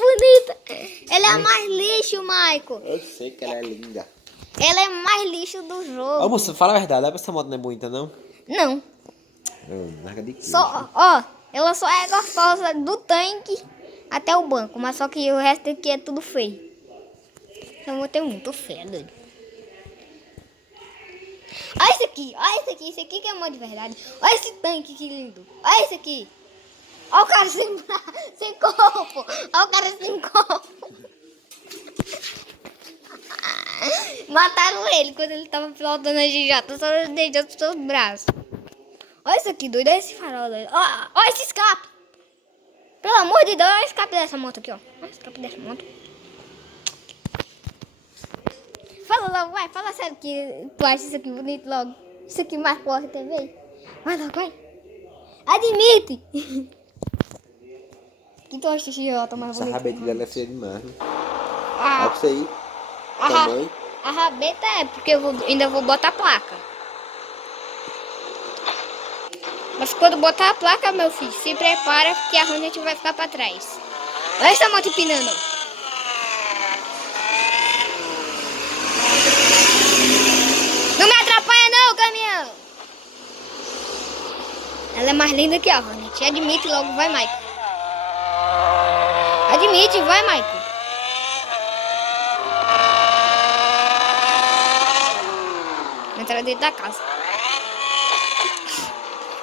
bonita. Ela é a mais lixo, Michael. Eu sei que ela é linda. Ela é mais lixo do jogo. Ô, moça, fala a verdade. Essa moto não é bonita, não? Não. Larga de queixo. Só, ó, ela só é gostosa do tanque até o banco. Mas só que o resto aqui é tudo feio. Essa moto é muito feia, doido. Olha isso aqui, esse aqui que é moto de verdade. Olha esse tanque que lindo. Olha esse aqui. Olha o cara sem corpo. Olha o cara sem corpo. Mataram ele quando ele tava pilotando a GJ. Só deixou os seus braços. Olha isso aqui, doido. Olha esse farol, doido. Olha esse escape. Pelo amor de Deus, olha o escape dessa moto aqui, ó. Olha o escape dessa moto. Fala logo, vai. Fala sério que tu acha isso aqui bonito logo. Isso aqui marcou a TV. Vai logo, vai. Admite. O que tu acha desse Jota mais bonito? Essa rabeta dela é feia demais. Né? Ah, Olha isso aí. Tamanho. a rabeta é porque eu ainda vou botar a placa. Mas quando botar a placa, meu filho, se prepara que a Hornet vai ficar pra trás. Olha essa moto empinando. Não me atrapalha não, caminhão. Ela é mais linda que a Hornet. Admite logo, vai, Michael. Admite, vai, Michael. Entrar dentro da casa.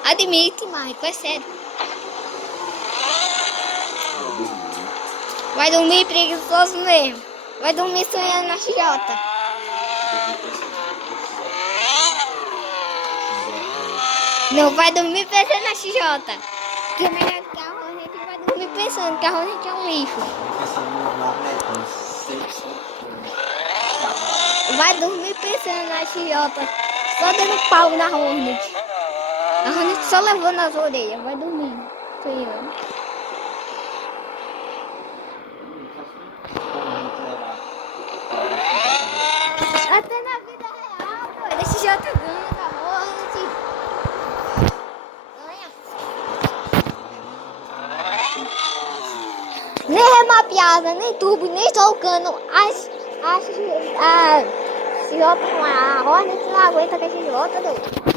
Admite, Michael, é sério. Vai dormir preguiçoso mesmo. Vai dormir sonhando na XJ. Não, vai dormir pensando na XJ. Que é melhor que a Hornet vai dormir pensando que a Hornet é um lixo. Vai dormir pensando na XJ. Só dando pau na Hornet. A Hornet só levou nas orelhas. Vai dormir sonhando. Até na vida real, pô. Esse J ganha da Hornet. Nem remapeada, nem turbo, nem solcando. A XJ com a Hornet não aguenta com a XJ, doido.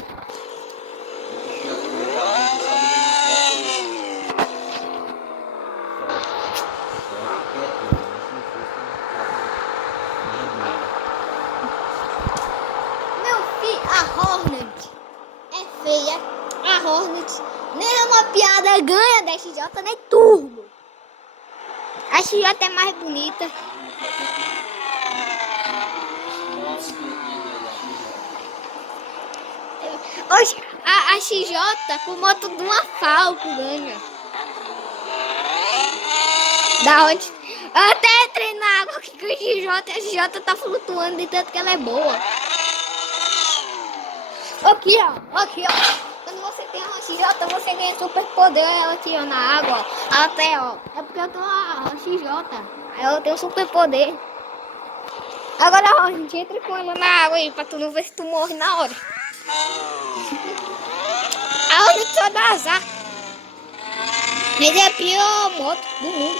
Meu filho, a Hornet é feia. A Hornet nem remapeada ganha da XJ, nem turbo. A XJ é mais bonita. Hoje, a XJ com moto de uma Falco ganha. Da onde? Eu até entrei na água aqui com a XJ tá flutuando de tanto que ela é boa. Aqui, ó. Aqui, ó. Quando você tem uma XJ, você ganha super poder. Ela tira na água, ó. Até, ó. É porque eu tenho a XJ. Aí eu tenho super poder. Agora, ó, a gente entra com ela na água aí, pra tu não ver se tu morre na hora. A Hornet só dá azar. Ele é a pior moto do mundo.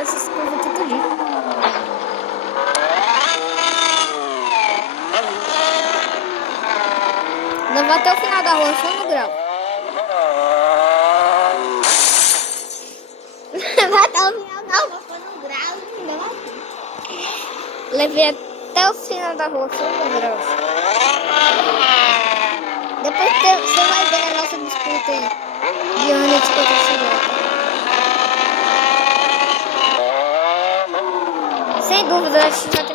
Essas coisas tudo ali. Não vai até o final da rua, só no grau. Vai até o final da rua, só no grau. Não aqui. Levei até o final da rua, só no grau. Depois você vai ver a nossa disputa aí. De Hornet contra a XJ. Sem dúvida, a XJ